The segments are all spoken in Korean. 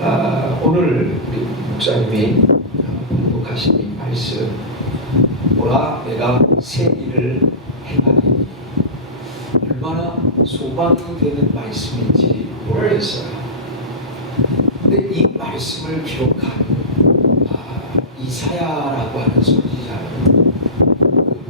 오늘 우리 목사님이 공독하신 이 말씀, 보라 내가 새 일을 행하리니, 얼마나 소망이 되는 말씀인지 모르겠어요. 근데 이 말씀을 기록한 이사야라고 하는 선지자는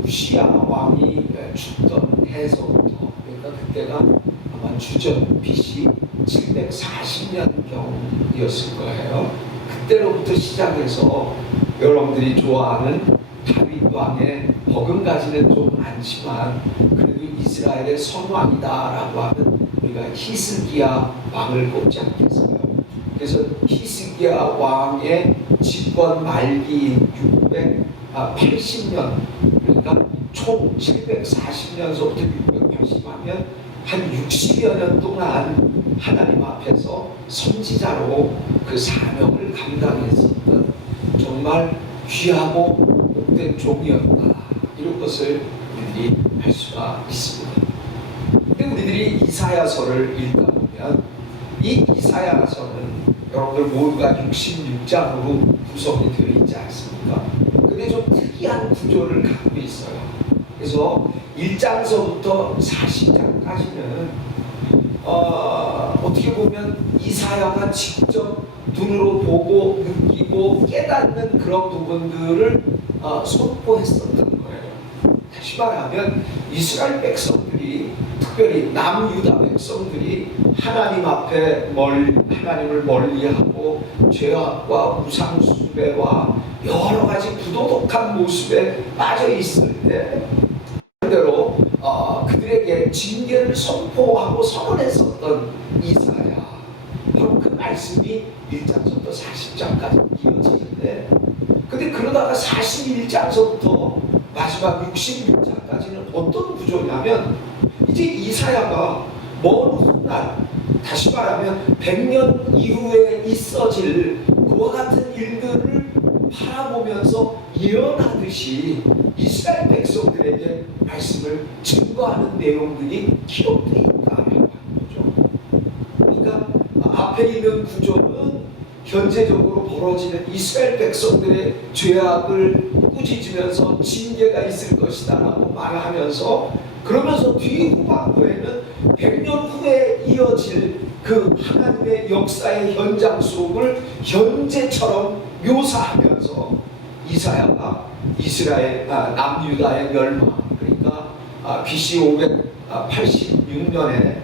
우시야 왕이 죽던 해서부터, 그러니까 그때가 아마 주전 BC 740년경이었을 거예요. 그때로부터 시작해서 여러분들이 좋아하는 다윗 왕의 버금가지는 좀 않지만 그래도 이스라엘의 선왕이다라고 하는, 우리가 히스기야 왕을 꼽지 않겠어요. 그래서 히스기야 왕의 집권 말기인 680년, 그러니까 총 740년서부터 680하면 한 60여 년 동안 하나님 앞에서 선지자로 그 사명을 감당했었던 정말 귀하고 복된 종이었다, 이런 것을 우리들이 할 수가 있습니다. 근데 우리들이 이사야서를 읽다 보면 이 이사야서는 여러분들 모두가 66장으로 구성이 되어 있지 않습니까? 근데 좀 특이한 구조를 갖고 있어요. 그래서 1장서부터 40장까지는 어떻게 보면 이사야가 직접 눈으로 보고 느끼고 깨닫는 그런 부분들을 선포했었던 거예요. 다시 말하면 이스라엘 백성들이, 특별히 남유다 백성들이 하나님 앞에 하나님을 멀리하고 죄악과 우상숭배와 여러 가지 부도덕한 모습에 빠져 있을 때, 대로 그들에게 징계를 선포하고 선언했었던 이사야, 바로 그 말씀이 1장부터 40장까지 이어지는데, 근데 그러다가 41장서부터 마지막 66장까지는 어떤 구조냐면, 이제 이사야가 먼 훗날, 다시 말하면 100년 이후에 있어질 그와 같은 일들을 바라보면서 예언하듯이 이스라엘 백성들에게 말씀을 증거하는 내용들이 기록되어 있다는 거죠. 그러니까 앞에 있는 구조는 현재적으로 벌어지는 이스라엘 백성들의 죄악을 꾸짖으면서 징계가 있을 것이다 라고 말하면서, 그러면서 뒤 후반부에는 100년 후에 이어질 그 하나님의 역사의 현장 속을 현재처럼 묘사하면서 이사야가 이스라엘 남유다의 멸망, 그러니까 BC 586년에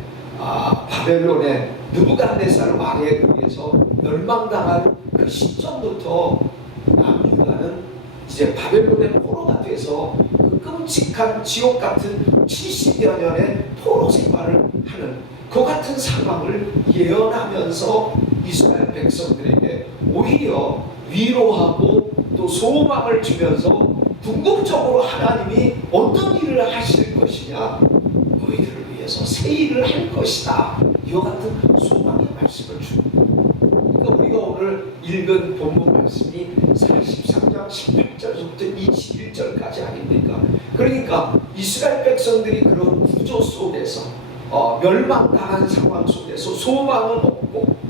바벨론의 느부갓네살 왕에 의해서 멸망당한 그 시점부터 남유다는 이제 바벨론의 포로가 돼서 그 끔찍한 지옥 같은 70여 년의 포로 생활을 하는 그 같은 상황을 예언하면서 이스라엘 백성들에게 오히려 위로하고 또 소망을 주면서 궁극적으로 하나님이 어떤 일을 하실 것이냐, 너희들을 위해서 새 일을 할 것이다, 이와 같은 소망의 말씀을 주는 거예요. 그러니까 우리가 오늘 읽은 본문 말씀이 43장 18절부터 21절까지 아닙니까? 그러니까 이스라엘 백성들이 그런 구조 속에서 멸망당한 상황 속에서 소망은 없고,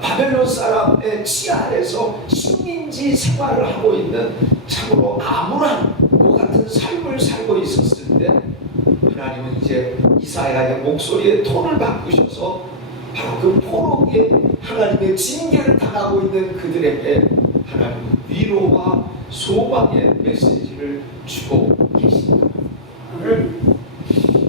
바벨론 사람의 치아 아래서 식민지 생활을 하고 있는 참으로 암울한 그 같은 삶을 살고 있었을 때, 하나님은 이제 이사야의 목소리의 톤을 바꾸셔서 바로 그 포로기에 하나님의 징계를 당하고 있는 그들에게 하나님은 위로와 소망의 메시지를 주고 계십니다.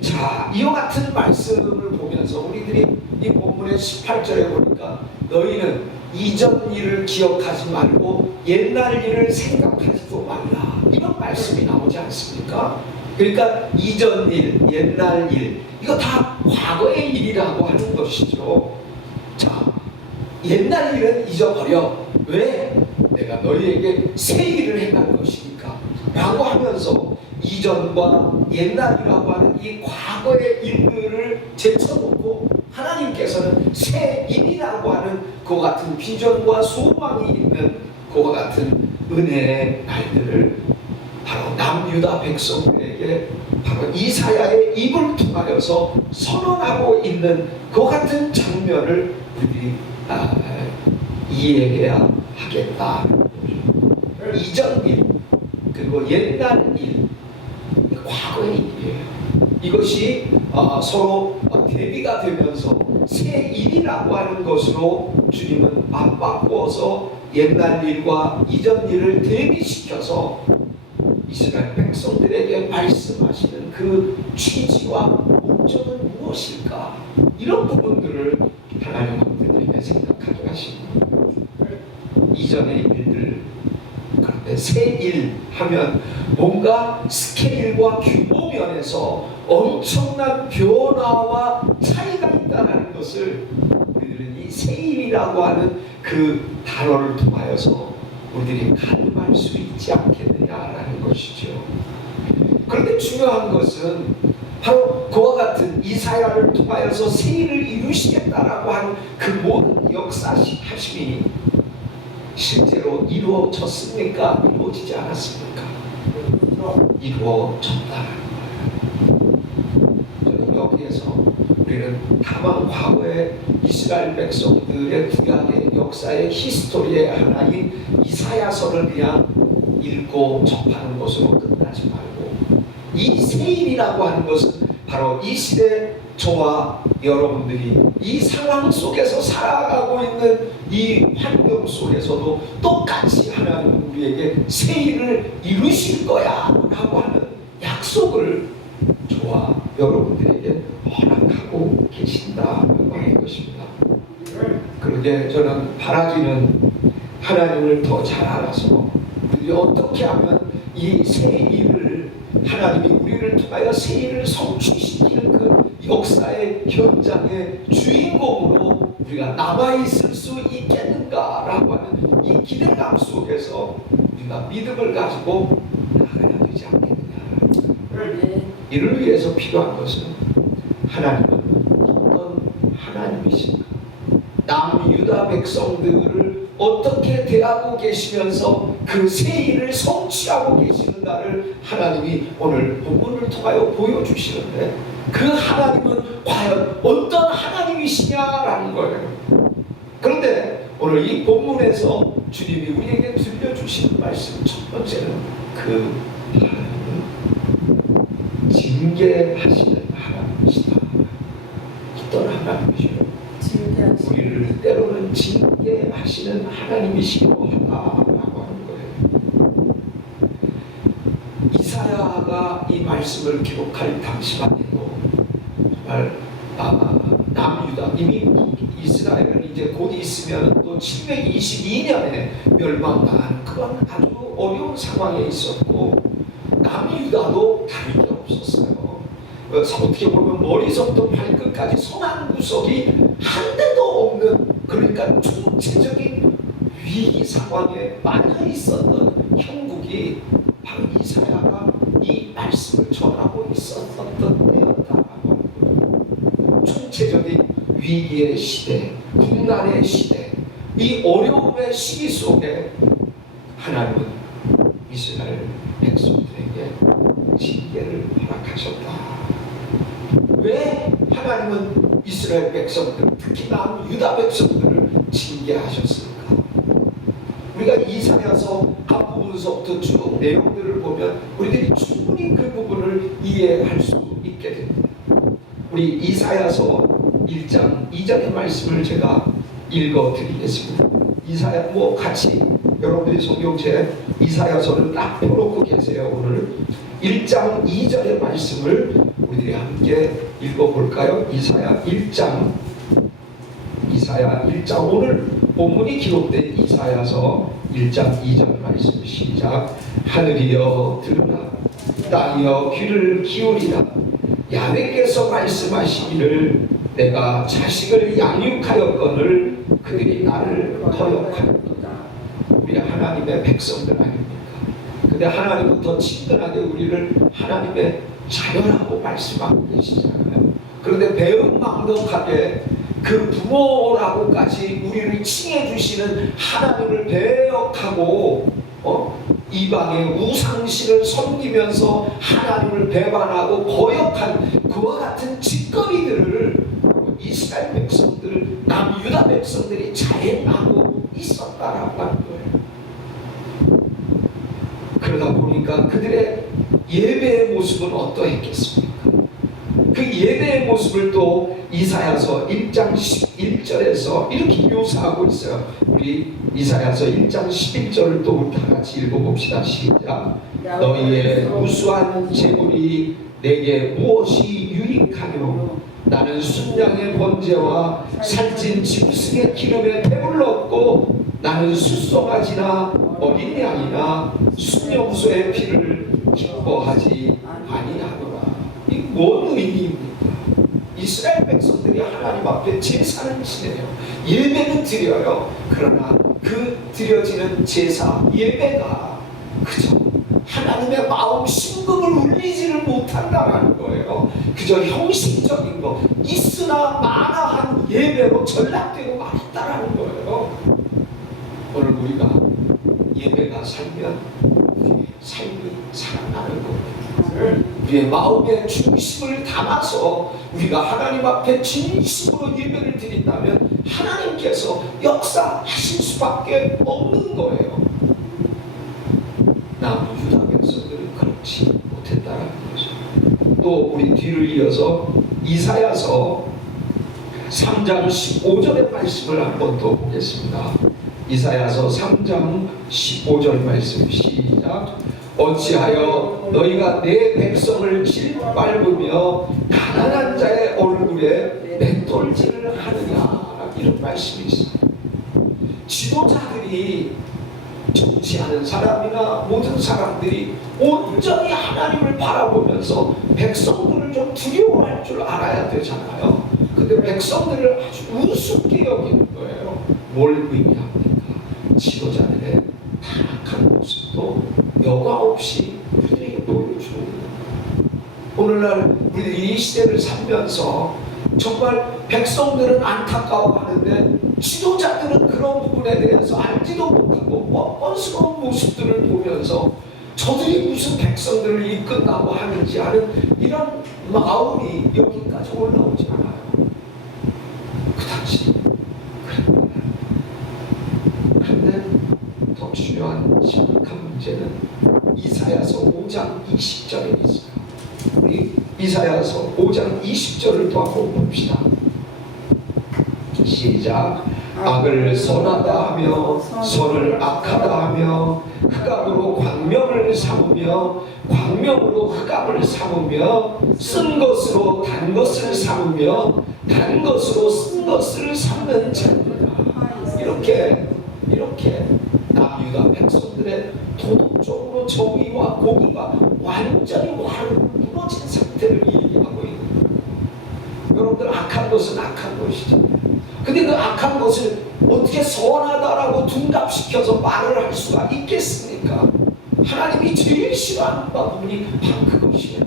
자, 이와 같은 말씀을 보면서 우리들이 이 본문의 18절에 보니까 너희는 이전 일을 기억하지 말고 옛날 일을 생각하지도 말라, 이런 말씀이 나오지 않습니까? 그러니까 이전 일, 옛날 일, 이거 다 과거의 일이라고 하는 것이죠. 자, 옛날 일은 잊어버려. 왜? 내가 너희에게 새 일을 행할 것이니까 라고 하면서 이전과 옛날이라고 하는 이 과거의 일들을 제쳐놓고 하나님께서는 새 일이라고 하는 그 같은 비전과 소망이 있는 그 같은 은혜의 날들을 바로 남유다 백성들에게 바로 이사야의 입을 통하여서 선언하고 있는 그 같은 장면을 우리들이 아, 이해해야 하겠다. 이전 일 그리고 옛날 일, 과거의 일이에요. 이것이 서로 대비가 되면서 새 일이라고 하는 것으로 주님은 맞바꾸어서 옛날 일과 이전 일을 대비시켜서 이스라엘 백성들에게 말씀하시는 그 취지와 목적은 무엇일까? 이런 부분들을 하나님 우리에게 생각하게 하십니다. 이전의 일들, 그런데 새 일 하면 뭔가 스케일과 규모 면에서 엄청난 변화와 차이가 있다는 것을 우리들은 이 새 일이라고 하는 그 단어를 통하여서 우리들이 가늠할 수 있지 않겠느냐라는 것이죠. 그런데 중요한 것은 바로 그와 같은 이사야를 통하여서 새 일을 이루시겠다라고 하는 그 모든 역사하심이 실제로 이루어졌습니까? 이루어지지 않았습니까? 이루어졌다는 거예요. 저는 여기에서 우리는 다만 과거의 이스라엘 백성들의 구약의 역사의 히스토리의 하나인 이사야서를 그냥 읽고 접하는 것으로 끝나지 말고 이 세일이라고 하는 것은 바로 이 시대 저와 여러분들이 이 상황 속에서 살아가고 있는 이 환경 속에서도 똑같이 하나님은 우리에게 새 일을 이루실 거야 라고 하는 약속을 저와 여러분들에게 허락하고 계신다라고 하는 것입니다. 그런데 저는 바라기는 하나님을 더 잘 알아서 우리 어떻게 하면 이 새 일을 하나님이 우리를 통하여 새 일을 성취시키는 그 역사의 현장의 주인공으로 우리가 남아있을 수 있겠는가라고 하는 이 기대감 속에서 우리가 믿음을 가지고 나가야 되지 않겠느냐. 이를 위해서 필요한 것은 하나님은 어떤 하나님이신가, 남유다 백성들을 어떻게 대하고 계시면서 그 새 일을 성취하고 계시는가를 하나님이 오늘 본문을 통하여 보여주시는데 그 하나님은 과연 어떤 하나님이시냐라는 거예요. 그런데 오늘 이 본문에서 주님이 우리에게 들려주시는 말씀 첫 번째는 그 하나님은 징계하시는 하나님이시다. 어떤 하나님이시요? 우리를 때로는 징계하시는 하나님이시기도 하다라고 하는 거예요. 이사야가 이 말씀을 기록할 당시만 해도 정말 남유다 이미 이스라엘은 이제 곧 있으면 또 722년에 멸망당한 그런 아주 어려운 상황에 있었고 남유다도 다를 게 없었어요. 어떻게 보면 머리서부터 발끝까지 손 한 구석이 한 대도 없는, 그러니까 총체적인 위기 상황에 빠져 있었던 형국이 바로 이사야가 이 말씀을 전하고 있었던 때였다라고 합니다. 총체적인 위기의 시대, 국난의 시대, 이 어려움의 시기 속에 하나님은 이스라엘 백성들에게 징계를 허락하셨다. 왜 하나님은 이스라엘 백성들, 특히 남유다 백성들을 징계하셨을까? 우리가 이사야서 앞부분서부터 쭉 내용들을 보면 우리들이 충분히 그 부분을 이해할 수 있게 됩니다. 우리 이사야서 1장 2절의 말씀을 제가 읽어드리겠습니다. 이사야 같이 여러분들이 성경책 이사야서를 딱 펴놓고 계세요. 오늘 1장 2절의 말씀을 우리들이 함께 읽어볼까요? 이사야 1장 오늘 본문이 기록된 이사야서 1장 2절 말씀 시작. 하늘이여 들으라, 땅이여 귀를 기울이라. 야훼께서 말씀하시기를 내가 자식을 양육하였거늘 그들이 나를 거역하였도다. 우리 하나님의 백성들 아닙니까? 근데 하나님은 더 친근하게 우리를 하나님의 자녀라고 말씀하고 계시잖아요. 그런데 배은망덕하게 그 부모라고까지 우리를 칭해 주시는 하나님을 배역하고 이방의 우상신을 섬기면서 하나님을 배반하고 거역한 그와 같은 짓거리들을 이스라엘 백성들, 남유다 백성들이 자행하고 있었다라고 하는 거예요. 그러다 보니까 그들의 예배의 모습은 어떠했겠습니까? 그 예배의 모습을 또 이사야서 1장 11절에서 이렇게 묘사하고 있어요. 우리 이사야서 1장 11절을 또 다 같이 읽어봅시다. 시작. 너희의 우수한 재물이 내게 무엇이 유익하뇨? 나는 순양의 번제와 살찐 짐승의 기름에 배불렀고 나는 숫송아지나 어린 양이나 순염소의 피를 기뻐하지 아니하노라. 이 뭔 의미입니까? 이스라엘 백성들이 하나님 앞에 제사를 지내요. 예배는 드려요. 그러나 그 드려지는 제사, 예배가 그저 하나님의 마음 심금을 울리지를 못한다라는 거예요. 그저 형식적인 거, 있으나 마나한 예배로 전락되고 말았다라는 거예요. 오늘 우리가 예배가 살면 우리의 삶이 살아나는 겁니다. 우리의 마음의 중심을 담아서 우리가 하나님 앞에 진심으로 예배를 드린다면 하나님께서 역사하실 수밖에 없는 거예요. 남유다 백성들은 그렇지 못했다라는 거죠. 또 우리 뒤를 이어서 이사야서 3장 15절의 말씀을 한번 더 보겠습니다. 이사야서 3장 15절 말씀 시작. 어찌하여 너희가 내 백성을 짓밟으며 가난한 자의 얼굴에 맷돌질을 하느냐, 이런 말씀이 있습니다. 지도자들이, 정치하는 사람이나 모든 사람들이 온전히 하나님을 바라보면서 백성들을 좀 두려워할 줄 알아야 되잖아요. 근데 백성들을 아주 우습게 여기는 거예요. 뭘 의미합니까? 지도자들의 타락한 모습도 여과 없이 우리에게 보여주는 거예요. 오늘날 우리들이 이 시대를 살면서 정말 백성들은 안타까워하는데 지도자들은 그런 부분에 대해서 알지도 못하고 뻔뻔스러운 모습들을 보면서 저들이 무슨 백성들을 이끈다고 하는지 하는 이런 마음이 여기까지 올라오지 않아요. 그 당시 그런데 더 중요한 심각한 문제는 이사야서 5장 20절에 있습니다. 우리 이사야서 5장 20절을 또 한번 봅시다. 시작. 악을 선하다 하며 선을 악하다 하며 흑암으로 광명을 삼으며 광명으로 흑암을 삼으며 쓴 것으로 단 것을 삼으며 단 것으로 쓴 것을 삼는 자입니다. 이렇게 남유다 백성들의 도덕적으로 정의와 공의가 완전히 무너진 상태를 얘기하고 있는 거예요. 여러분들, 악한 것은 악한 것이죠. 근데 그 악한 것을 어떻게 선하다라고 둔갑시켜서 말을 할 수가 있겠습니까? 하나님이 제일 싫어하는 부분이 바로 그것이에요.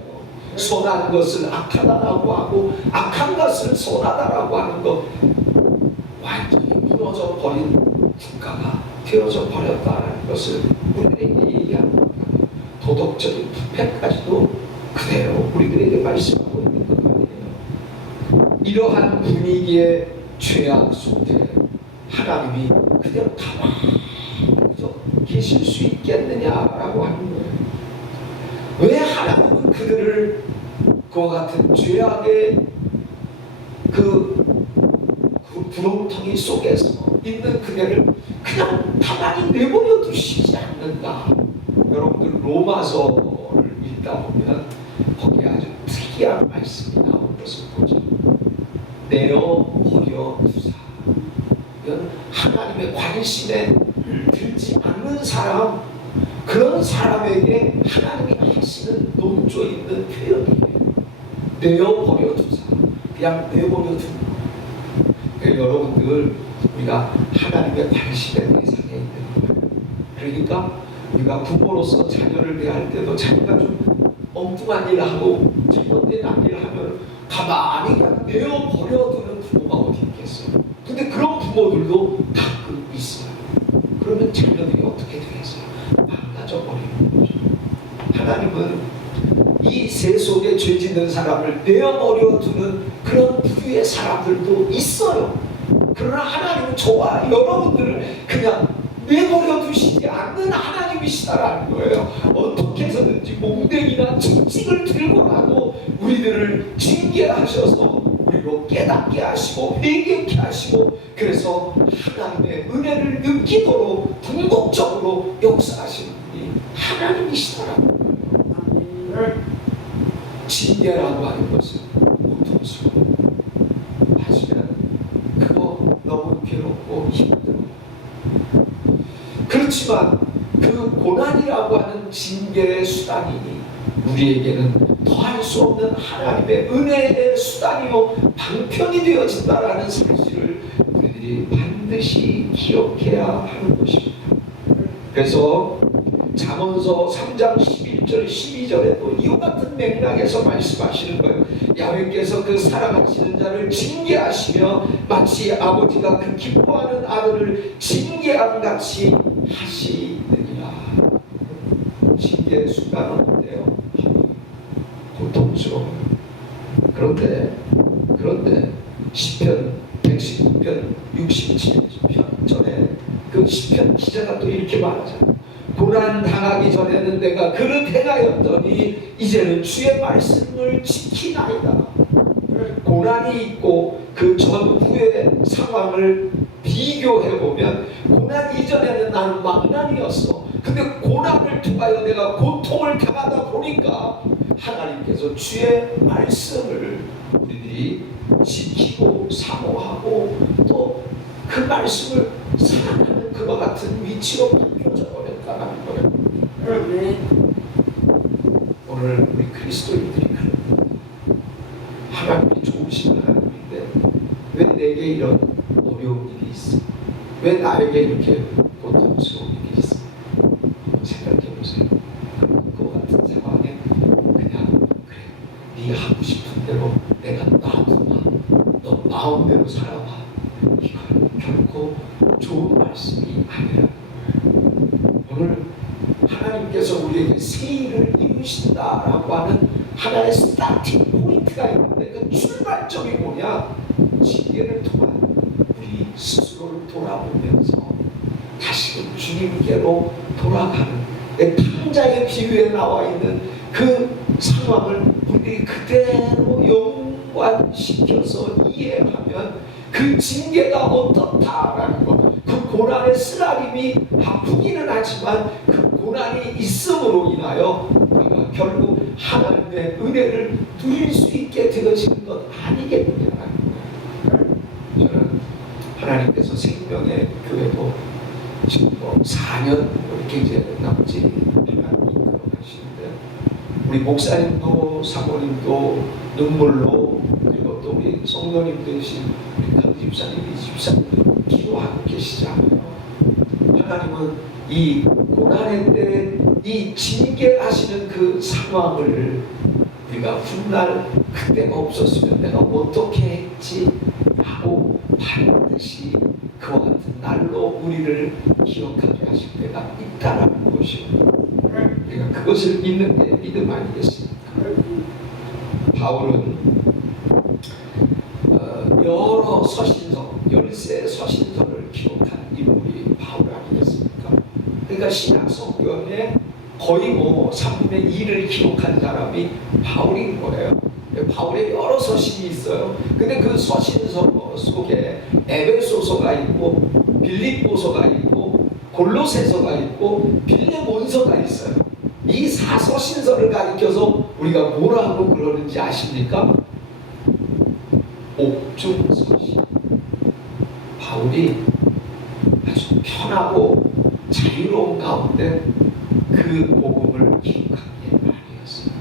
선한 것을 악하다라고 하고 악한 것을 선하다라고 하는 것, 완전히 무너져 버린 국가가 되어져 버렸다는 것을 우리들에게 얘기합니다. 도덕적인 부패까지도 그대로 우리들에게 말씀하고 있는 것 아니에요. 이러한 분위기의 죄악 속에 하나님이 그대로 가만히 계실 수 있겠느냐라고 하는 거예요. 왜 하나님은 그들을 그와 같은 죄악의 그 구렁텅이 속에서 있는 그대를 그냥 가만히 내버려 두시지 않는가? 여러분들 로마서를 읽다 보면 거기에 아주 특이한 말씀이 나온 것을 보죠. 내어 버려 두사. 이건 하나님의 관심에 들지 않는 사람, 그런 사람에게 하나님이 하시는 논조 있는 표현이에요. 내어 버려 두사. 그냥 내버려 두는 거예요. 그러니까 여러분들, 우리가 하나님의 관심의 대상에 있는 거예요. 그러니까 우리가 부모로서 자녀를 대할 때도 자녀가 좀 엉뚱한 일을 하고 잘못된 일을 하면 가만히 그냥 내어버려두는 부모가 어디 있겠어요. 근데 그런 부모들도 가끔 있어요. 그러면 자녀들이 어떻게 되겠어요? 망가져버리는 거죠. 하나님은 이 세속에 죄 짓는 사람을 내어버려두는 그런 그런 부류의 사람들도 있어요. 그러나 하나님은 저와 여러분들을 그냥 내버려 두시지 않는 하나님이시다라는 거예요. 어떻게 해서든지 몽둥이나 증찍을 들고라도 우리들을 징계하셔서 우리로 깨닫게 하시고 회개케 하시고, 그래서 하나님의 은혜를 느끼도록 궁극적으로 역사하시는 분이 하나님이시다라는 거예요. 징계라고 하는 것은 고통스러워. 하시면 그거 너무 괴롭고 힘들어. 그렇지만 그 고난이라고 하는 징계의 수단이 우리에게는 더할 수 없는 하나님의 은혜의 수단이요 방편이 되어진다라는 사실을 우리들이 반드시 기억해야 하는 것입니다. 그래서 잠언서 3장 11절 12절에도 이와 같은 맥락에서 말씀하시는 거예요. 야훼께서 그 사랑하시는 자를 징계하시며 마치 아버지가 그 기뻐하는 아들을 징계함같이 하시느니라. 징계의 순간은 어때요? 고통스러워요. 그런데 시편 119편 67편 전에 그 시편 기자가 또 이렇게 말하잖아요. 고난 당하기 전에는 내가 그릇 행하였더니 이제는 주의 말씀을 지키나이다. 고난이 있고 그 전후의 상황을 비교해보면 고난 이전에는 나는 망난이었어. 근데 고난을 통하여 내가 고통을 당하다 보니까 하나님께서 주의 말씀을 우리들이 지키고 사모하고 또 그 말씀을 사랑하는 그와 같은 위치로 바뀌어져 버렸다는 거예요. 오늘 우리 그리스도인들이 그런 하나님이 좋으신 하나님인데 왜 내게 이런 어려운 일이 있어? 왜 나에게 이렇게 고통스러운 일이 있어? 생각해보세요. 그와 같은 상황에 그냥 그래, 네 하고 싶은 대로 내가 놔두마, 너 마음대로 살아봐. 이건 결코 좋은 말씀이 아니라 오늘 하나님께서 우리에게 새 일을 이루신다라고 하는 하나의 스타팅 포인트가 있는데 그 출발점이 뭐냐? 징계를 통한 우리 스스로를 돌아보면서 다시금 주님께로 돌아가는 내 탕자의 비유에 나와 있는 그 상황을 우리들이 그대로 연관시켜서 이해하면 그 징계가 어떻다라는 것, 그 고난의 쓰라림이 아프기는 하지만 그 고난이 있음으로 인하여 우리가 결국 하나님의 은혜를 누릴 수 있게 되어지는 것 아니겠느냐라는 거예요. 저는 하나님께서 생명의 교회도 지금 4년 이렇게 이제 남지 하나님이 이끌어가시는데 우리 목사님도 사모님도 눈물로, 그리고 또 우리 성도님 되신 우리 강 집사님, 이 집사님도 기도하고 계시잖아요. 하나님은 이 고난의 때 이 징계하시는 그 상황을 우리가 훗날 그때가 없었으면 내가 어떻게 했지 하고 반드시 그와 같은 날로 우리를 기억하게 하실 때가 있다라는 것이요. 우리가 그것을 믿는 게 믿음 아니겠습니까? 바울은 여러 서신서, 13 서신서를 기록한 인물이 바울 아니겠습니까? 그러니까 신약 성경에 거의 3분의 2를 기록한 사람이 바울인 거예요. 바울의 여러 서신이 있어요. 근데 그 서신서 속에 에베소서가 있고 빌립보서가 있고 골로새서가 있고 빌레몬서가 있어요. 이 4서신서를 가리켜서 우리가 뭐라고 그러는지 아십니까? 옥중서신. 바울이 아주 편하고 자유로운 가운데 그 복음을 기록한 게 아니었어요.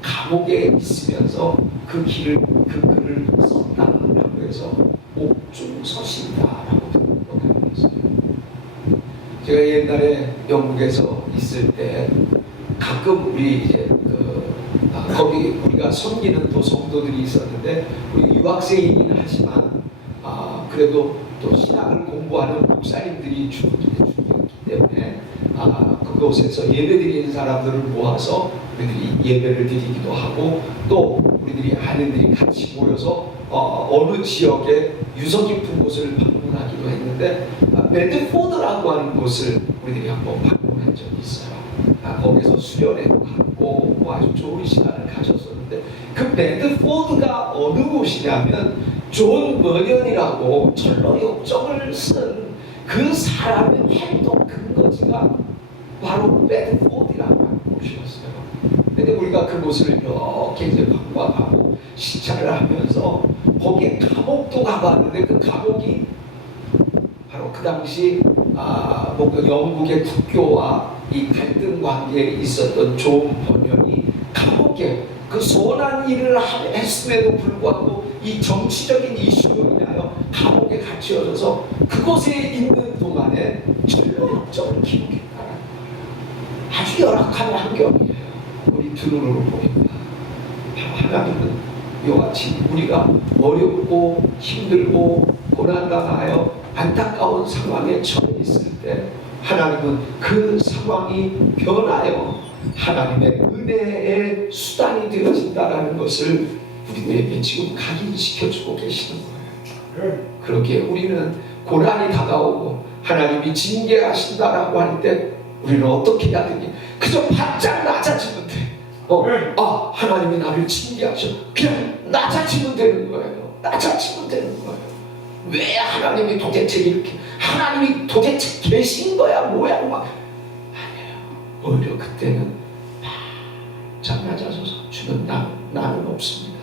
감옥에 있으면서 그 글을 썼다라고 해서 옥중서신이다라고 등록하고 있어요. 제가 옛날에 영국에서 있을 때 가끔 우리 이제 거기 우리가 섬기는 또 성도들이 있었는데 우리 유학생이긴 하지만 그래도 또 신학을 공부하는 목사님들이 주였기 때문에 그곳에서 예배드리는 사람들을 모아서 우리들이 예배를 드리기도 하고 또 우리 우리들이 아내들이 같이 모여서 어느 지역의 유서 깊은 곳을 방문하기도 했는데 메드포드라고 하는 곳을 우리들이 한번 방문한 적이 있어요. 거기서 수련회도 갔고 아주 좋은 시간을 가졌었는데 그 메드포드가 어느 곳이냐면 존 머년이라고 철로 역정을 쓴 그 사람의 활동 근거지가 바로 메드포드라고 하는 곳이었어요. 근데 우리가 그곳을 이렇게 이제 관광하고 시찰을 하면서 거기에 감옥도 가봤는데 그 감옥이 바로 그 당시 뭔가 영국의 국교와 이 갈등 관계에 있었던 존 번연이 감옥에 그 선한 일을 했음에도 불구하고 이 정치적인 이슈로 인하여 감옥에 갇혀져서 그곳에 있는 동안에 전로역정을 기록했다는 거예요. 아주 열악한 환경이에요. 우리 두 눈으로 보니까 하나님은 이와 같이 우리가 어렵고 힘들고 고난당하여 안타까운 상황에 처해 있을 때 하나님은 그 상황이 변하여 하나님의 은혜의 수단이 되어진다는 것을 우리에게 지금 각인시켜주고 계시는 거예요. 그렇게 우리는 고난이 다가오고 하나님이 징계하신다라고 할 때 우리는 어떻게 해야 되니? 그저 바짝 낮아지면 돼. 하나님이 나를 징계하셔. 그냥 낮아지면 되는 거예요. 낮아지면 되는 거예요. 왜 하나님이 도대체 이렇게, 하나님이 도대체 계신 거야 뭐야 막. 아니에요. 오히려 그때는 바짝 낮아져서 주는 나는 없습니다.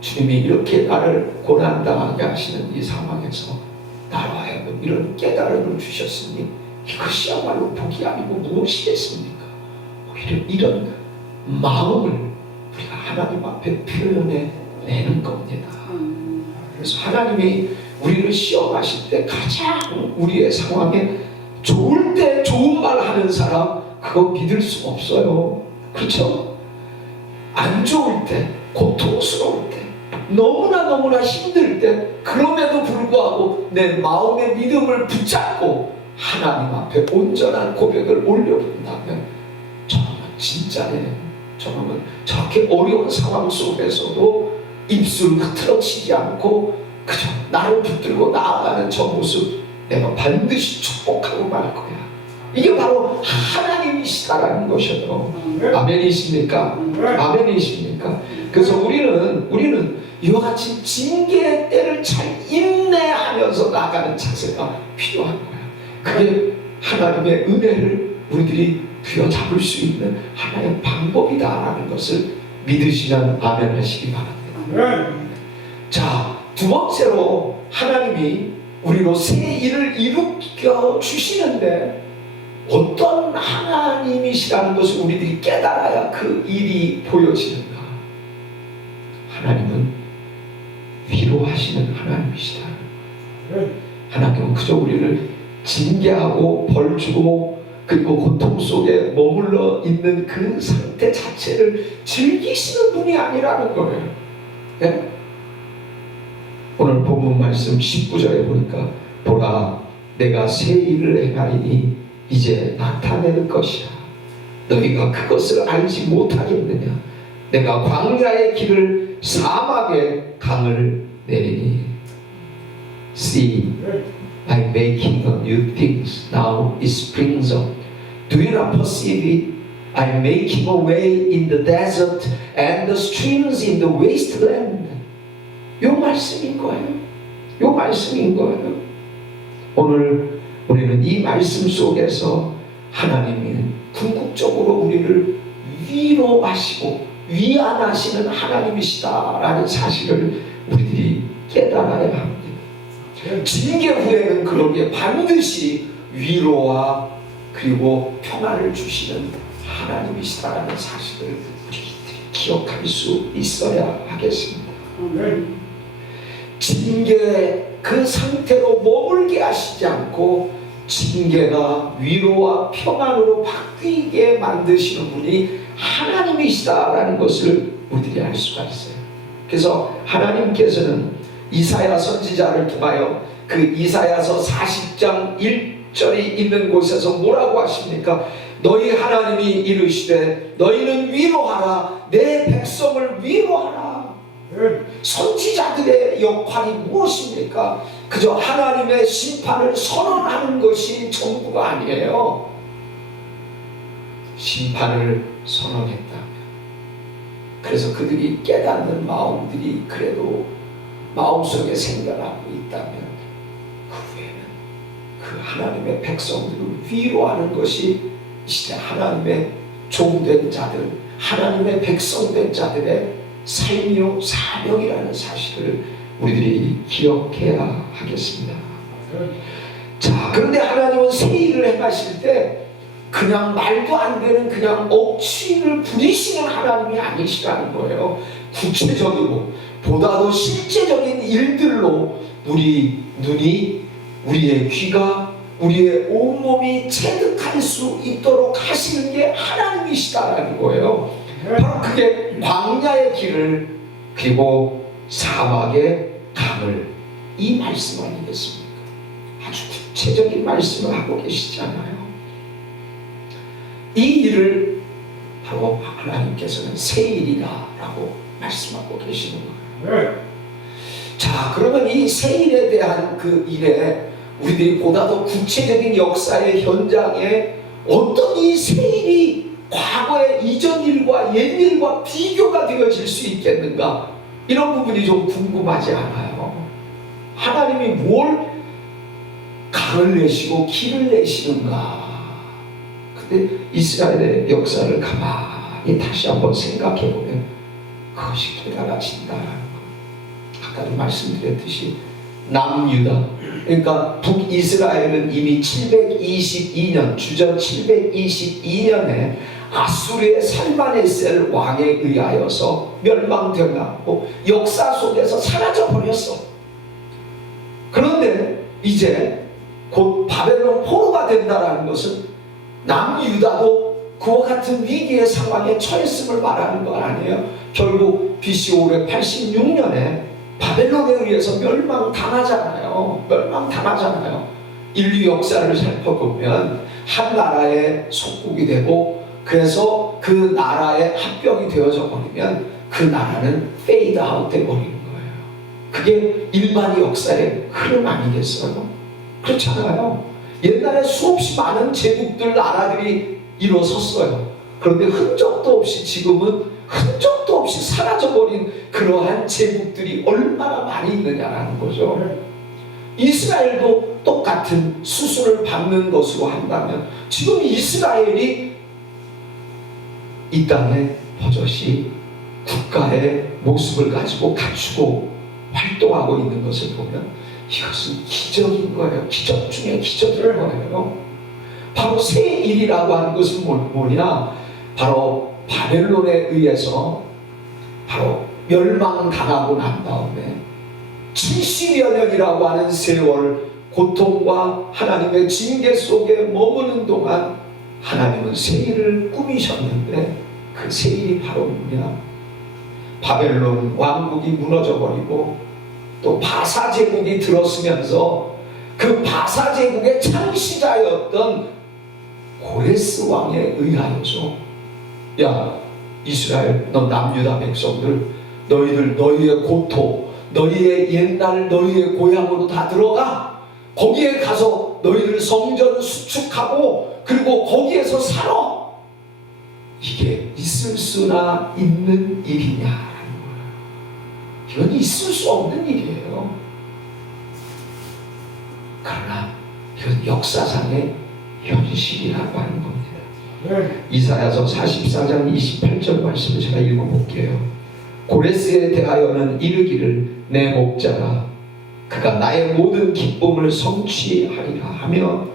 주님이 이렇게 나를 고난당하게 하시는 이 상황에서 나로 하여금 이런 깨달음을 주셨으니 이것이야말로 복이 아니고 무엇이겠습니까? 오히려 이런 마음을 우리가 하나님 앞에 표현해내는 겁니다. 그래서 하나님이 우리를 시험하실 때 가장 우리의 상황에 좋을 때 좋은 말 하는 사람 그거 믿을 수 없어요. 그렇죠? 안 좋을 때, 고통스러울 때, 너무나 힘들 때 그럼에도 불구하고 내 마음의 믿음을 붙잡고 하나님 앞에 온전한 고백을 올려본다면 저놈은 진짜네. 저놈은 저렇게 어려운 상황 속에서도 입술 흐트러치지 않고 그저 나를 붙들고 나아가는 저 모습 내가 반드시 축복하고 말 거야. 이게 바로 하나님이시다라는 것이죠. 아멘이십니까? 아멘이십니까? 그래서 우리는 이와 같이 징계의 때를 잘 인내하면서 나가는 자세가 필요한 거야. 그게 하나님의 은혜를 우리들이 부여잡을 수 있는 하나의 방법이다라는 것을 믿으시면 아멘 하시기 바랍니다. 자, 두 번째로 하나님이 우리로 새 일을 일으켜 주시는데 어떤 하나님이시라는 것을 우리들이 깨달아야 그 일이 보여지는가? 하나님은 위로하시는 하나님이시다. 하나님은 그저 우리를 징계하고 벌주고 그리고 고통 속에 머물러 있는 그 상태 자체를 즐기시는 분이 아니라는 거예요. 네? 오늘 본문 말씀 19절에 보니까 보라 내가 새 일을 행하리니 이제 나타낼 것이야. 너희가 그것을 알지 못하겠느냐. 내가 광야의 길을 사막에 강을 내리니 See, I'm making a new things. Now it springs up. Do you not perceive it? I'm making a way in the desert and the streams in the wasteland. 요 말씀인 거예요. 요 말씀인 거예요. 오늘 우리는 이 말씀 속에서 하나님이 궁극적으로 우리를 위로하시고 위안하시는 하나님이시다라는 사실을 우리들이 깨달아야 합니다. 징계 후에는 그러기에 반드시 위로와 그리고 평안을 주시는 하나님이시다라는 사실을 우리들이 기억할 수 있어야 하겠습니다. 징계 그 상태로 머물게 하시지 않고 징계가 위로와 평안으로 바뀌게 만드시는 분이 하나님이시다라는 것을 우리들이 알 수가 있어요. 그래서 하나님께서는 이사야 선지자를 통하여 그 이사야서 40장 6절이 있는 곳에서 뭐라고 하십니까? 너희 하나님이 이르시되 너희는 위로하라, 내 백성을 위로하라. 선지자들의 역할이 무엇입니까? 그저 하나님의 심판을 선언하는 것이 전부가 아니에요. 심판을 선언했다면, 그래서 그들이 깨닫는 마음들이 그래도 마음속에 생겨나고 있다면, 그 후에는 그 하나님의 백성들을 위로하는 것이 이 시대 하나님의 종된 자들, 하나님의 백성된 자들의 삶이요 사명이라는 사실을 우리들이 기억해야 하겠습니다. 자, 그런데 하나님은 새 일을 행하실 때 그냥 말도 안 되는 그냥 억지를 부리시는 하나님이 아니시라는 거예요. 구체적이고 보다 더 실제적인 일들로 우리 눈이, 우리의 귀가, 우리의 온몸이 체득할 수 있도록 하시는 게 하나님이시다라는 거예요. 바로 그게 광야의 길을, 그리고 사막의 강을, 이 말씀 아니겠습니까? 아주 구체적인 말씀을 하고 계시잖아요. 이 일을 바로 하나님께서는 새 일이다라고 말씀하고 계시는 거예요. 자, 그러면 이 새 일에 대한 그 일에 우리들이 보다 더 구체적인 역사의 현장에 어떤 이 새 일이 과거의 이전 일과 옛 일과 비교가 되어질 수 있겠는가? 이런 부분이 좀 궁금하지 않아요? 하나님이 뭘 강을 내시고 길을 내시는가? 근데 이스라엘의 역사를 가만히 다시 한번 생각해 보면 그것이 깨달아진다라는 것. 아까도 말씀드렸듯이 남유다, 그러니까 북이스라엘은 이미 722년, 주전 722년에 아수르의 살마네셀 왕에 의하여서 멸망되었고 역사 속에서 사라져 버렸어. 그런데 이제 곧 바벨론 포로가 된다라는 것은 남유다도 그와 같은 위기의 상황에 처했음을 말하는 것 아니에요. 결국 BC 586년에 바벨론에 의해서 멸망당하잖아요. 인류 역사를 살펴보면 한 나라의 속국이 되고, 그래서 그 나라의 합병이 되어져 버리면 그 나라는 페이드 아웃 돼 버리는 거예요. 그게 일반의 역사의 흐름 아니겠어요? 그렇잖아요. 옛날에 수없이 많은 제국들, 나라들이 일어섰어요. 그런데 흔적도 없이, 지금은 흔적도 없이 사라져버린 그러한 제국들이 얼마나 많이 있느냐라는 거죠. 이스라엘도 똑같은 수술을 받는 것으로 한다면 지금 이스라엘이 이 땅에 버젓이 국가의 모습을 가지고 갖추고 활동하고 있는 것을 보면 이것은 기적인 거예요. 기적 중에 기적인 거예요. 바로 새 일이라고 하는 것은 뭐냐? 바로 바벨론에 의해서 바로 멸망당하고 난 다음에 70여 년이라고 하는 세월 고통과 하나님의 징계 속에 머무는 동안 하나님은 새 일을 꾸미셨는데, 그 새 일이 바로 뭐냐? 바벨론 왕국이 무너져 버리고 또 바사 제국이 들어서면서 그 바사 제국의 창시자였던 고레스 왕에 의하여서, 야 이스라엘, 너 남유다 백성들, 너희들 너희의 고토, 너희의 옛날 너희의 고향으로 다 들어가. 거기에 가서 너희들 성전 수축하고 그리고 거기에서 살아. 이게 있을 수나 있는 일이냐라는 거예요. 이건 있을 수 없는 일이에요. 그러나 이건 역사상의 현실이라고 하는 겁니다. 이사야서 44장 28절 말씀을 제가 읽어볼게요. 고레스에 대하여는 이르기를 내 목자라, 그가 나의 모든 기쁨을 성취하리라 하며,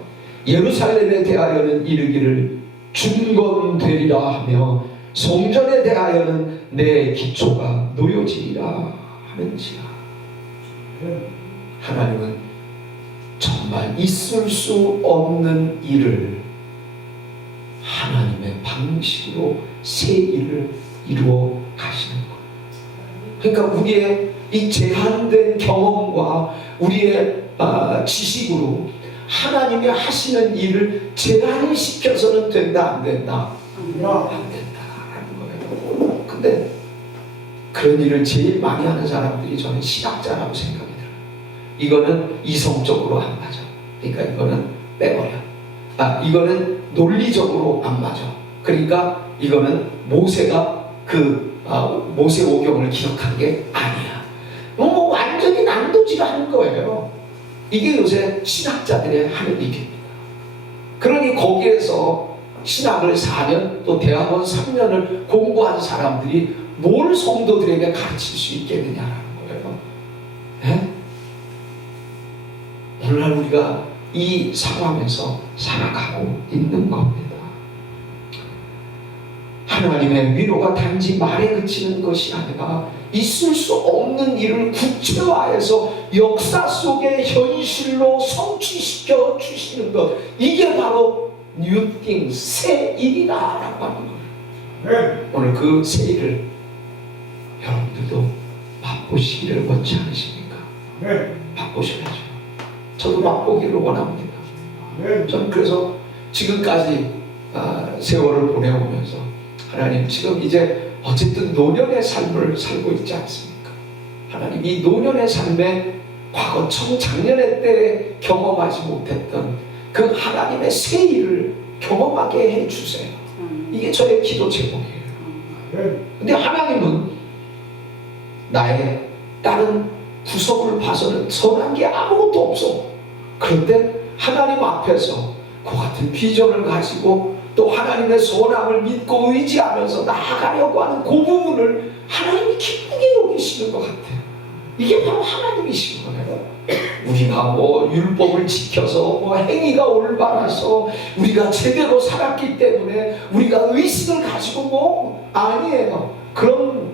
예루살렘에 대하여는 이르기를 중건되리라 하며, 성전에 대하여는 내 기초가 놓여지리라 하는지라. 하나님은 정말 있을 수 없는 일을 하나님의 방식으로 새 일을 이루어 가시는 거예요. 그러니까 우리의 이 제한된 경험과 우리의 지식으로 하나님이 하시는 일을 제한을 시켜서는 된다 안 된다? 안 된다라는 거예요. 근데 그런 일을 제일 많이 하는 사람들이 저는 신학자라고 생각이 들어요. 이거는 이성적으로 안 맞아. 그러니까 이거는 빼버려. 이거는 논리적으로 안 맞아. 그러니까 이거는 모세가 모세 오경을 기억한 게 아니야. 뭐 완전히 난도질하는 거예요. 이게 요새 신학자들의 하는 일입니다. 그러니 거기에서 신학을 4년 또 대학원 3년을 공부한 사람들이 뭘 성도들에게 가르칠 수 있겠느냐라는 거예요. 네? 오늘날 우리가 이 상황에서 살아가고 있는 겁니다. 하나님의 위로가 단지 말에 그치는 것이 아니라 있을 수 없는 일을 구체화해서 역사 속의 현실로 성취시켜 주시는 것, 이게 바로 뉴띵, 새 일이다라고 하는 거예요. 오늘 그 새 일을 여러분들도 맛보시기를 원치 않으십니까? 맛보셔야죠. 저도 맛보기를 원합니다. 저는 그래서 지금까지 세월을 보내오면서 하나님, 지금 이제 어쨌든 노년의 삶을 살고 있지 않습니까? 하나님, 이 노년의 삶에 과거 청작년의 때에 경험하지 못했던 그 하나님의 새 일을 경험하게 해주세요. 이게 저의 기도 제목이에요. 근데 하나님은 나의 다른 구석을 봐서는 선한 게 아무것도 없어. 그런데 하나님 앞에서 그 같은 비전을 가지고 또 하나님의 선함을 믿고 의지하면서 나아가려고 하는 그 부분을 하나님이 기쁘게 여기시는 것 같아요. 이게 바로 하나님이신 거예요. 우리가 뭐 율법을 지켜서 뭐 행위가 올바라서 우리가 제대로 살았기 때문에 우리가 의식을 가지고 뭐 아니에요. 그런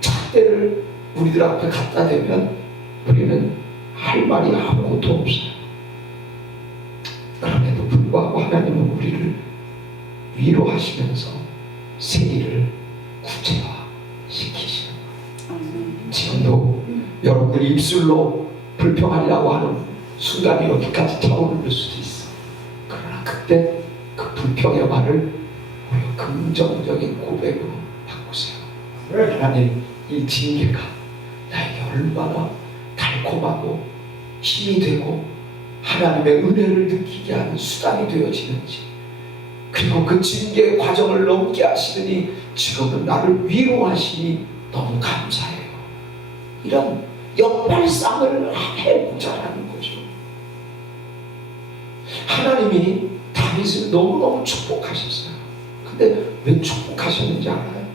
잣대를 우리들 앞에 갖다 대면 우리는 할 말이 아무것도 없어요. 그럼에도 불구하고 하나님은 우리를 위로하시면서 새 일을 구체화시키시는 거예요. 지금도 여러분들이 입술로 불평하려고 하는 순간이 여기까지 차오를 수도 있어. 그러나 그때 그 불평의 말을 우리가 긍정적인 고백으로 바꾸세요. 하나님, 이 징계가 나에게 얼마나 달콤하고 힘이 되고 하나님의 은혜를 느끼게 하는 수단이 되어지는지, 그리고 그 징계의 과정을 넘게 하시더니 지금은 나를 위로하시니 너무 감사해요. 이런 역발상을 해보자라는 거죠. 하나님이 다윗을 너무너무 축복하셨어요. 근데 왜 축복하셨는지 알아요?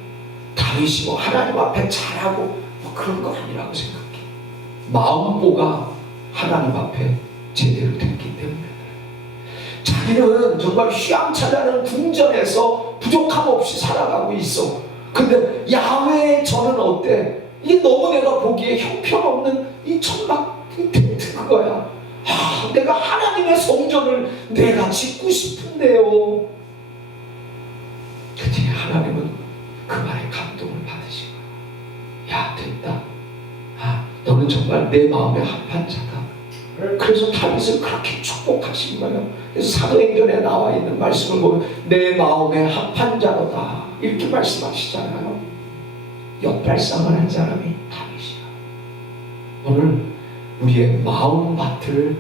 다윗이 뭐 하나님 앞에 잘하고 뭐 그런 거 아니라고 생각해. 마음보가 하나님 앞에 제대로 됐기 때문에 자기는 정말 휘황찬란한 궁전에서 부족함 없이 살아가고 있어. 근데 야훼의 전은 어때? 이게 너무 내가 보기에 형편없는 이 천막 텐트 그거야. 내가 하나님의 성전을 내가 짓고 싶은데요. 그때 하나님은 그 말에 감동을 받으시고, 야, 됐다. 너는 정말 내 마음에 합한 자다. 그래서 다윗을 그렇게 축복하신 거예요. 그래서 사도행전에 나와 있는 말씀을 보면 내 마음에 합한 자로다 이렇게 말씀하시잖아요. 역발상을 한 사람이 다윗이야. 오늘 우리의 마음밭을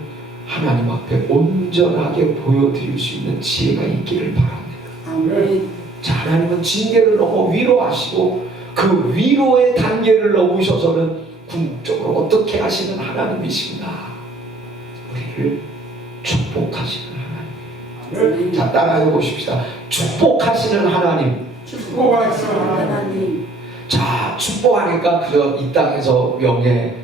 하나님 앞에 온전하게 보여드릴 수 있는 지혜가 있기를 바랍니다. 자, 하나님은 징계를 넘어 위로하시고 그 위로의 단계를 넘으셔서는 궁극적으로 어떻게 하시는 하나님이신가? 우리를 축복하시는 하나님. 자, 따라해 보십시다. 축복하시는 하나님. 축복하시는 하나님. 자, 축복하니까 그저 이 땅에서 명예,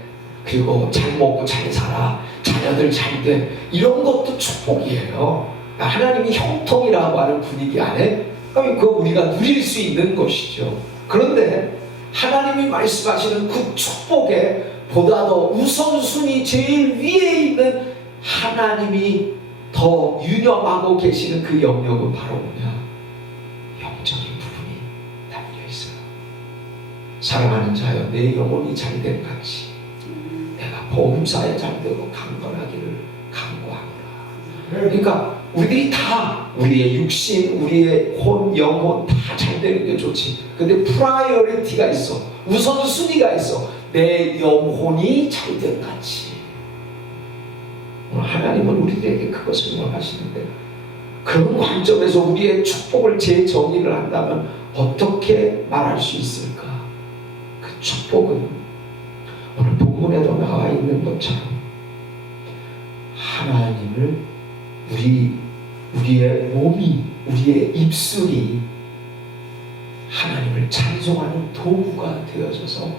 그리고 잘 먹고 잘 살아, 자녀들 잘 돼, 이런 것도 축복이에요. 하나님이 형통이라고 하는 분위기 안에 그거 우리가 누릴 수 있는 것이죠. 그런데 하나님이 말씀하시는 그 축복에 보다 더 우선순위 제일 위에 있는 하나님이 더 유념하고 계시는 그 영역은 바로 뭐냐? 영적인 부분이 담겨 있어요. 사랑하는 자여, 내 영혼이 잘됨 같이 내가 보험사에 잘되고 강건하기를 간구하노라. 그러니까 우리들이 다 우리의 육신, 우리의 혼, 영혼 다 잘 되는 게 좋지. 근데 프라이어리티가 있어. 우선순위가 있어. 내 영혼이 잘 된 같이. 하나님은 우리들에게 그것을 원하시는데, 그런 관점에서 우리의 축복을 재정의를 한다면 어떻게 말할 수 있을까? 그 축복은 오늘 본문에도 나와 있는 것처럼 하나님을 우리의 몸이, 우리의 입술이 하나님을 찬송하는 도구가 되어져서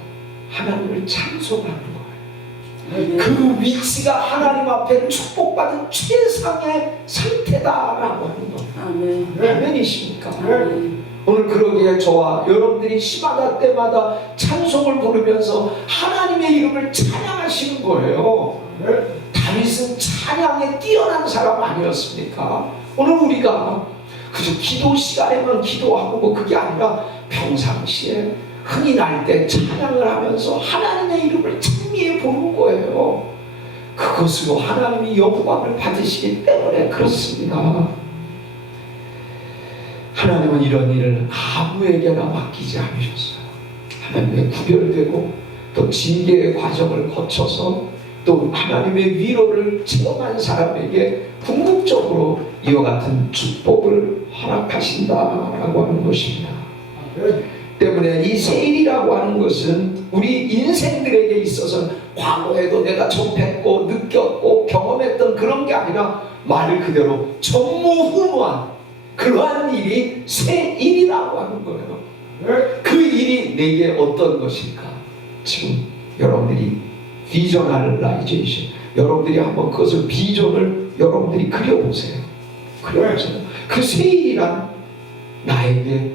하나님을 찬송하는 거예요. 그 위치가 하나님 앞에 축복받은 최상의 상태다라고 하는 거예요. 아멘. 아멘이십니까? 아멘. 오늘 그러기에 저와 여러분들이 시마다 때마다 찬송을 부르면서 하나님의 이름을 찬양하시는 거예요. 다윗은 찬양에 뛰어난 사람 아니었습니까? 오늘 우리가 그저 기도 시간에만 기도하고 뭐 그게 아니라 평상시에 흥이 날 때 찬양을 하면서 하나님의 이름을 찬미해 보는 거예요. 그것으로 하나님이 영광을 받으시기 때문에 그렇습니다. 하나님은 이런 일을 아무에게나 맡기지 않으셨어요. 하나님의 구별되고 또 징계의 과정을 거쳐서 또 하나님의 위로를 체험한 사람에게 궁극적으로 이와 같은 축복을 허락하신다라고 하는 것입니다. 때문에 이 세일이라고 하는 것은 우리 인생들에게 있어서는 과거에도 내가 접했고 느꼈고 경험했던 그런 게 아니라 말 그대로 전무후무한 그러한 일이 세일이라고 하는 거예요. 그 일이 내게 어떤 것일까? 지금 여러분들이 비저널라이제이션, 여러분들이 한번 그것을 비전을 여러분들이 그려보세요. 그려보세요. 그 세일이란 나에게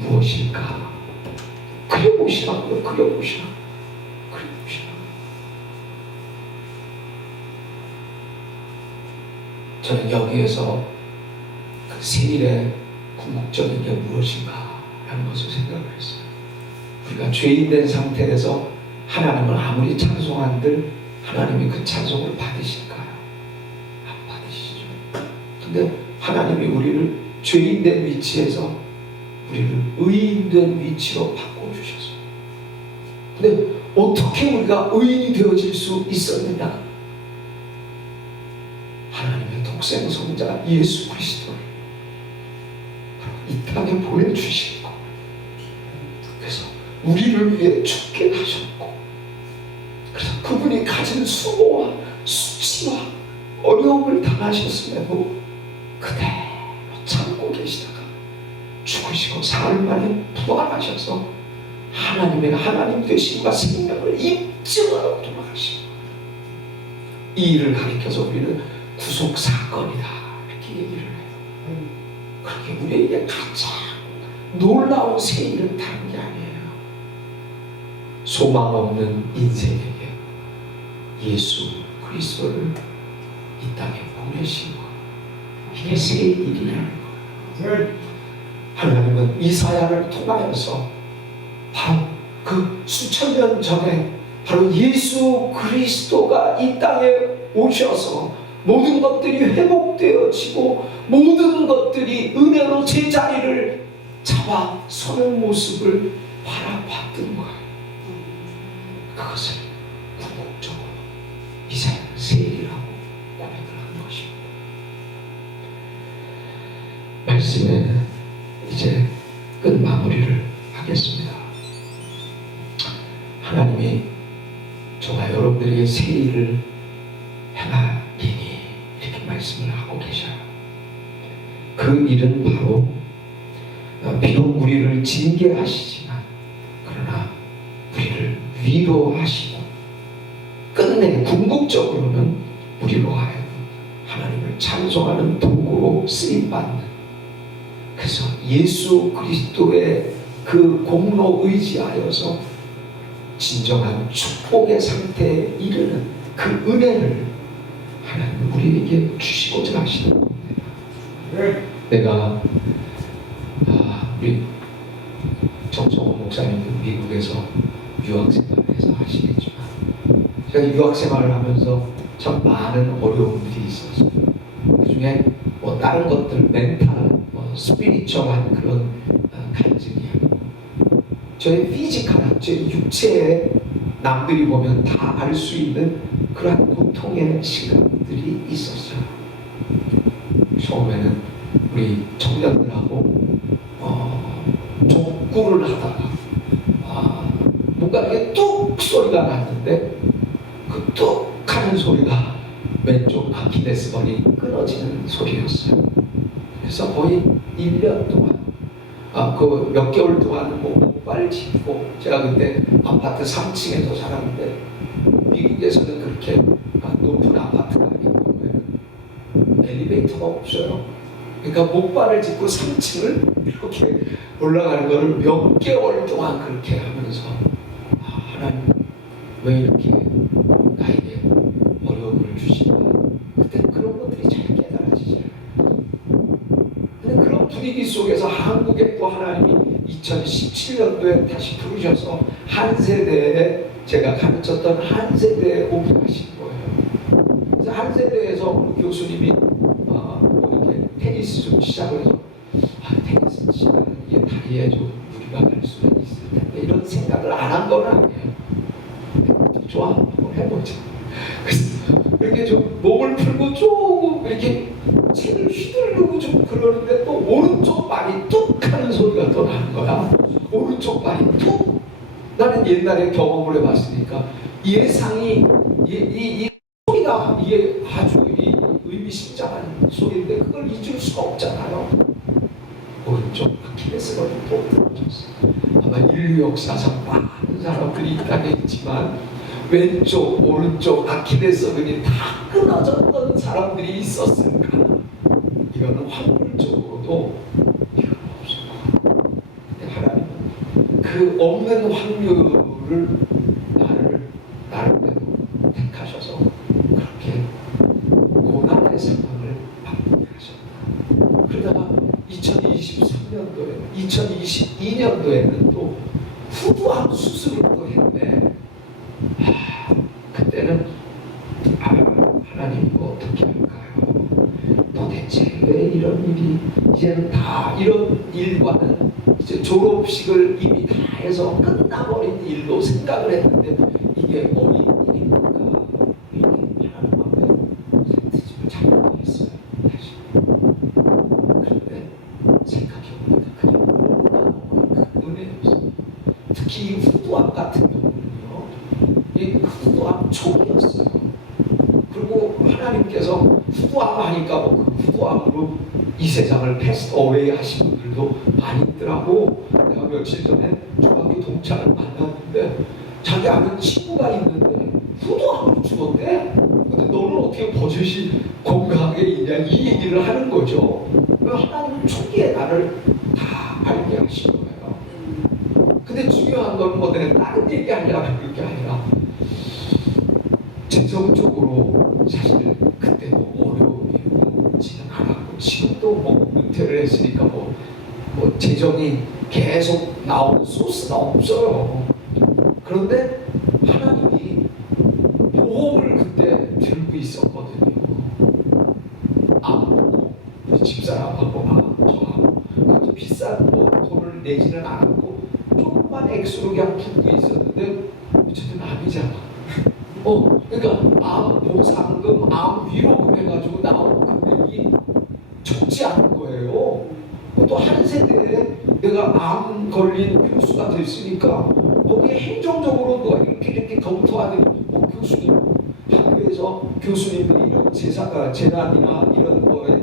무엇일까? 그려보시라고요. 그려보시라. 저는 여기에서 그 세일의 궁극적인 게 무엇인가 하는 것을 생각을 했어요. 우리가 죄인된 상태에서 하나님을 아무리 찬송한들 하나님이 그 찬송을 받으실까요? 안 받으시죠. 근데 하나님이 우리를 죄인된 위치에서 우리를 의인된 위치로 바꿔주셨어요. 근데 어떻게 우리가 의인이 되어질 수 있었느냐? 하나님의 독생성자 예수 그리스도를 이 땅에 보내주신 것. 그래서 우리를 위해 죽게 하셨고, 그래서 그분이 가진 수고와 수치와 어려움을 당하셨음에도 그대로 참고 계시다가 죽으시고 사흘 만에 부활하셔서 하나님의 하나님 되심과 생명을 입증하러 돌아가신 거예요. 이 일을 가리켜서 우리는 구속 사건이다 이렇게 얘기를 해요. 그렇게 우리에게 가장 놀라운 새 일은 다른 게 아니에요. 소망 없는 인생에게 예수 그리스도를 이 땅에 보내신 것, 이게 새 일이라는 거예요. 하나님은 이사야를 통하여서 바로 그 수천 년 전에 바로 예수 그리스도가 이 땅에 오셔서 모든 것들이 회복되어지고 모든 것들이 은혜로 제자리를 잡아 서는 모습을 바라봤던 거예요. 그것을 궁극적으로 이사야는 세일이라고 고백을 한 것입니다. 말씀에 이제 끝 마무리를 하겠습니다. 하나님이 저와 여러분들에게 새 일을 행하리니 이렇게 말씀을 하고 계셔요. 그 일은 바로 비록 우리를 징계하시지만 그러나 우리를 위로하시고 끝내 궁극적으로는 우리로 하여금 하나님을 찬송하는 도구로 쓰임받는, 그래서 예수 그리스도의 그 공로 의지하여서 진정한 축복의 상태에 이르는 그 은혜를 하나님은 우리에게 주시고자 하시는 겁니다. 내가 우리 정성호 목사님도 미국에서 유학생활을 해서 하시겠지만 제가 유학생활을 하면서 참 많은 어려움들이 있었어요. 그중에 중에 뭐 다른 것들 멘탈, 스피리추얼한 그런 간증이 아니고 저의 피지컬한 제 육체에 남들이 보면 다 알 수 있는 그러한 고통의 시간들이 있었어요. 처음에는 우리 청년들하고 족구를 하다가 뭔가 이게 뚝 소리가 났는데 그 뚝 하는 소리가 왼쪽 아킬레스건이 끊어지는 소리였어요. 그래서 거의 1년 동안 그 몇 개월 동안 뭐 목발 짚고 제가 그때 아파트 3층에서 살았는데 미국에서는 그렇게 높은 아파트가 아닌 경우에는 엘리베이터가 없어요. 그러니까 목발을 짚고 3층을 이렇게 올라가는 거를 몇 개월 동안 그렇게 하면서 하나님 왜 이렇게 나에게 어려움을 주시나. 그때 그런 것들이 잘 깨달아지잖아요. 근데 그런 분위기 속에서 한국에 또 하나님이 2017년도에 다시 부르셔서 한 세대에 제가 가르쳤던 한 세대에 오게 하신 거예요. 그래서 한 세대에서 우리 교수님이 이렇게 테니스 좀 시작을 해서 테니스 치면 이게 다리에 좀 무리가 갈 수는 있을 텐데 이런 생각을 안 한 건 아니에요. 좋아, 한번 해보자. 그래서 이렇게 좀 몸을 풀고 조금 이렇게 채를 휘두르고 좀 그러는데 또 오른쪽 발이 뚝 하는 소리가 또 나는 거야. 오른쪽 발이 뚝. 나는 옛날에 경험을 해봤으니까 예상이 이 소리가 이게 아주 의미심장한 소리인데 그걸 잊을 수가 없잖아요. 오른쪽 아킬레스건이 또 부러졌어. 아마 인류 역사상 많은 사람들이 이 땅에 있지만 왼쪽, 오른쪽 아킬레스건이 다 끊어졌던 사람들이 있었을까? 이거는 확률적으로도 필요가 없었고, 근데 하나님은 그 없는 확률을 나름대로 택하셔서 그렇게 고난의 상황을 받게 하셨다. 그러다가 2022년도에는 또 후두암 수술을 또 했네. 그때는 하나님 이거 어떻게 할까요? 도대체 왜 이런 일이 이제는 다 이런 일과는 이제 졸업식을 이미 다 해서 끝나버린 일로 생각을 했는데 이게 어린 일입니까? 이렇게 하나님 앞에 산트집을 잘못했어요. 다시. 그런데 생각해보니까 그게 너무나 큰 은혜였어요. 특히 이 후두암 같은 경우는요, 이 후두암 초기였어요. 그리고 하나님께서 후두암 하니까 그 후두암으로 이 세상을 패스트 어웨이 하신 분들도 많이 있더라고. 내가 며칠 전에 중학교 동창을 만났는데 자기 아는 친구가 있는데 후두암으로 죽었대. 근데 너는 어떻게 버젓이 건강하게 있냐 이 얘기를 하는 거죠. 하나님은 초기에 나를 다 알게 하신 거예요. 근데 중요한 건 뭐 내가 다른 얘기하려고 그런 게 아니라 재정적으로 사실 그때 뭐 어려움이 없지는 않았고 지금도 뭐 은퇴를 했으니까 뭐 재정이 계속 나오는 소스가 없어요. 그런데 하나님이 보험을 그때 들고 있었거든요. 아무고 우리 집사람하고 저하고 그것도 비싼 뭐 돈을 내지는 않았고 조금만 액수로 그냥 풀고 있었는데 어쨌든 암이잖아. 그러니까 암 보상금, 암 위로금 해가지고 나온 금액이 적지 않은 거예요. 또 한 세대에 내가 암 걸린 교수가 됐으니까 거기에 행정적으로 누가 이렇게 검토하는 교수님 학교에서 교수님들이 이런 재난이나 이런 거에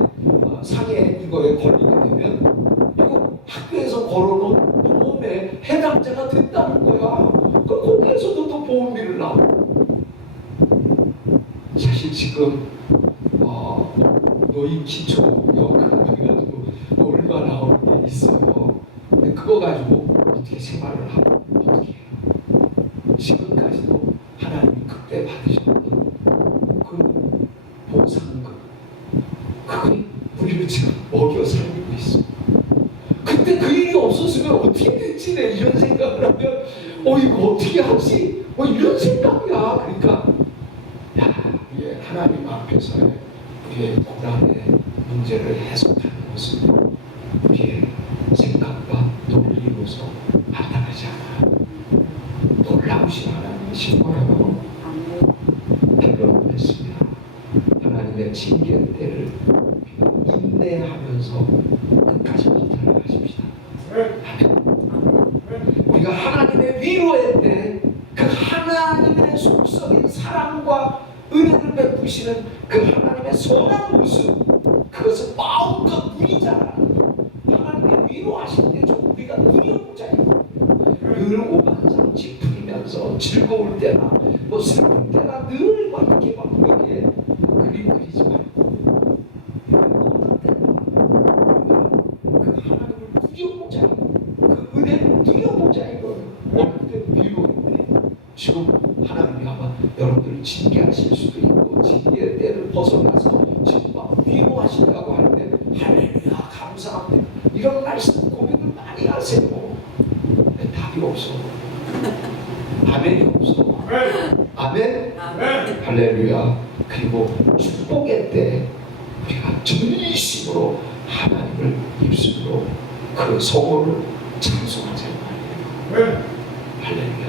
상해 이거에 걸리게 되면 이거 학교에서 걸어놓은 보험에 해당자가 됐다는 거야. 그럼 거기에서도 또 보험비를 나오고. 사실 지금 노인 기초연금 해가지고 얼마 나오는 게 있어요. 근데 그거 가지고 어떻게 생활을 하고 어떻게 해요? 지금까지도 하나님이 그때 받으셨던 그 보상금 그게 우리를 지금 먹여 살리고 있어. 그때 그 일이 없었으면 어떻게 됐지? 내 이런 생각을 하면 이거 어떻게 하지? 이런 생각이야. 그러니까 하나님 앞에서의 우리 우리의 고난의 문제를 해석하는 것은 우리의 생각과 논리로서 나타나지 않아요. 놀라우신 하나님이신 거예요. 결론했습니다. 하나님의 징계 때를 인내하면서 끝까지 버텨 가십시다. 우리가 하나님의 위로의 때 그 하나님의 속성인 사랑과 은혜를 베푸시는 그 하나님의 선한 모습, 그것을 마음껏 누리자. 하나님의 위로하실 때 좀 우리가 누려보자. 늘 오만상 찌푸리면서 즐거울 때나 뭐 슬플 때나 늘 막 이렇게 막 그렇게 그림 그리지 말고 어떤 때나 그 하나님을 누려보자. 그 은혜를 누려보자 이거예요. 어느 때 위로인데 지금 하나님이 아마 여러분들을 징계하실 수도 있고 징계 때를 벗어나서 지금 막 위로하신다고 하는데 할렐루야 감사합니다. 이런 말씀 고백을 많이 하세요. 근데 답이 없어. 아멘이 없어. 아멘. 할렐루야. 그리고 축복의 때 우리가 전심으로 하나님을 입술로 그 성호를 찬송하자 말이에요. 할렐루야.